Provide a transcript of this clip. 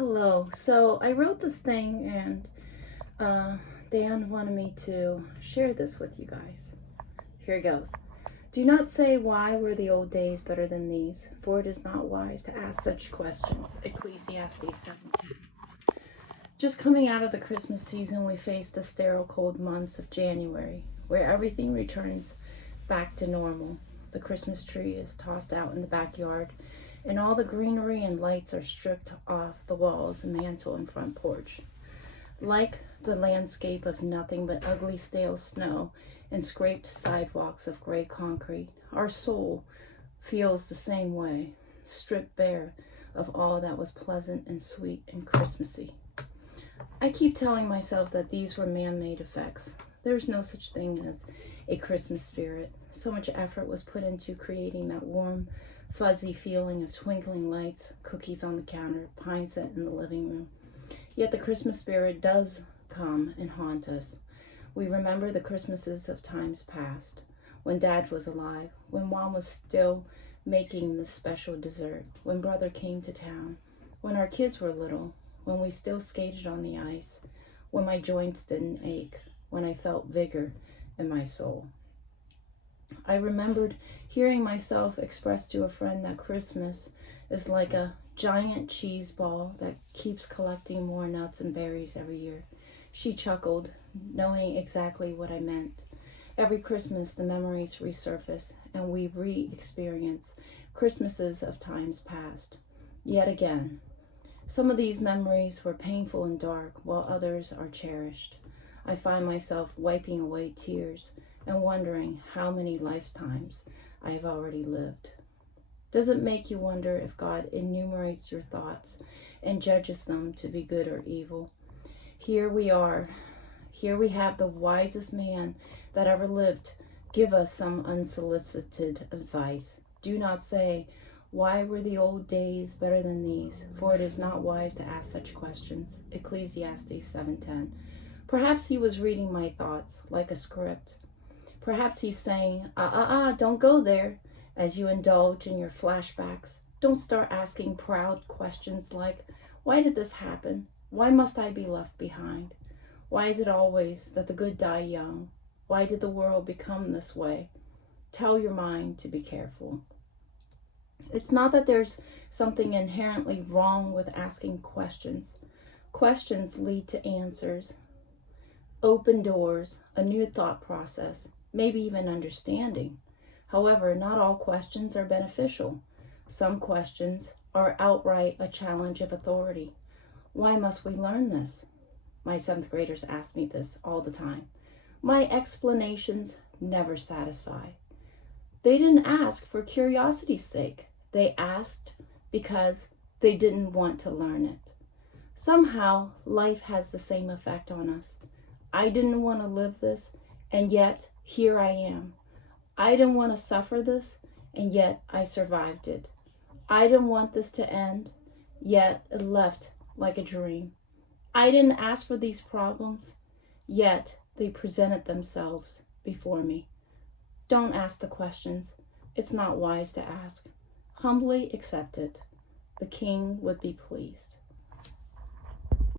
Hello. So I wrote this thing and Dan wanted me to share this with you guys. Here it goes. Do not say why were the old days better than these, for it is not wise to ask such questions. Ecclesiastes 7:10. Just coming out of the Christmas season, we face the sterile cold months of January, where everything returns back to normal. The Christmas tree is tossed out in the backyard, and all the greenery and lights are stripped off the walls and mantle and front porch. Like the landscape of nothing but ugly stale snow and scraped sidewalks of gray concrete, our soul feels the same way, stripped bare of all that was pleasant and sweet and Christmassy. I keep telling myself that these were man-made effects. There's no such thing as a Christmas spirit. So much effort was put into creating that warm, fuzzy feeling of twinkling lights, cookies on the counter, pine set in the living room. Yet the Christmas spirit does come and haunt us. We remember the Christmases of times past, when Dad was alive, when Mom was still making the special dessert, when Brother came to town, when our kids were little, when we still skated on the ice, when my joints didn't ache, when I felt vigor in my soul. I remembered hearing myself express to a friend that Christmas is like a giant cheese ball that keeps collecting more nuts and berries every year. She chuckled, knowing exactly what I meant. Every Christmas, the memories resurface, and we re-experience Christmases of times past. Yet again, some of these memories were painful and dark, while others are cherished. I find myself wiping away tears and wondering how many lifetimes I have already lived. Does it make you wonder if God enumerates your thoughts and judges them to be good or evil? Here we have the wisest man that ever lived give us some unsolicited advice. Do not say, why were the old days better than these? For it is not wise to ask such questions. Ecclesiastes 7:10. Perhaps he was reading my thoughts like a script. Perhaps he's saying, don't go there. As you indulge in your flashbacks, don't start asking proud questions like, why did this happen? Why must I be left behind? Why is it always that the good die young? Why did the world become this way? Tell your mind to be careful. It's not that there's something inherently wrong with asking questions. Questions lead to answers, open doors, a new thought process, maybe even understanding. However, not all questions are beneficial. Some questions are outright a challenge of authority. Why must we learn this? My 7th graders ask me this all the time. My explanations never satisfy. They didn't ask for curiosity's sake. They asked because they didn't want to learn it. Somehow, life has the same effect on us. I didn't want to live this, and yet here I am. I didn't want to suffer this, and yet I survived it. I didn't want this to end, yet it left like a dream. I didn't ask for these problems, yet they presented themselves before me. Don't ask the questions. It's not wise to ask. Humbly accept it. The King would be pleased.